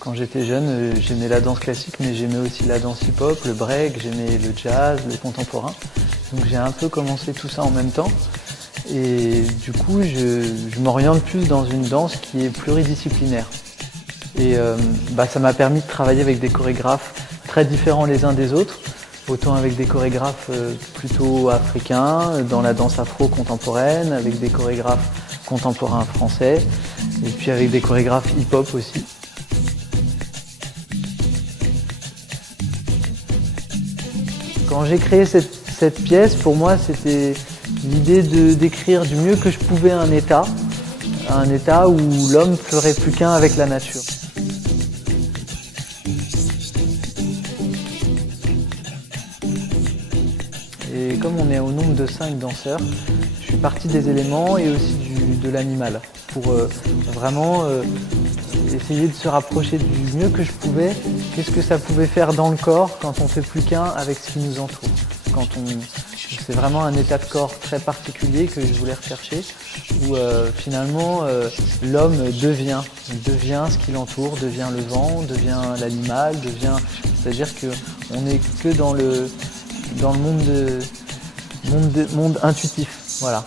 Quand j'étais jeune, j'aimais la danse classique, mais j'aimais aussi la danse hip-hop, le break, j'aimais le jazz, le contemporain. Donc j'ai un peu commencé tout ça en même temps. Et du coup, je m'oriente plus dans une danse qui est pluridisciplinaire. Et ça m'a permis de travailler avec des chorégraphes très différents les uns des autres. Autant avec des chorégraphes plutôt africains, dans la danse afro-contemporaine, avec des chorégraphes contemporains français, et puis avec des chorégraphes hip-hop aussi. Quand j'ai créé cette pièce, pour moi, c'était l'idée de décrire du mieux que je pouvais un état où l'homme ferait plus qu'un avec la nature. Et comme on est au nombre de 5 danseurs, je suis parti des éléments et aussi de l'animal pour vraiment essayer de se rapprocher du mieux que je pouvais. Qu'est-ce que ça pouvait faire dans le corps quand on fait plus qu'un avec ce qui nous entoure. C'est vraiment un état de corps très particulier que je voulais rechercher, où finalement l'homme devient ce qui l'entoure, devient le vent, devient l'animal, c'est-à-dire qu'on n'est que dans le monde intuitif. Voilà.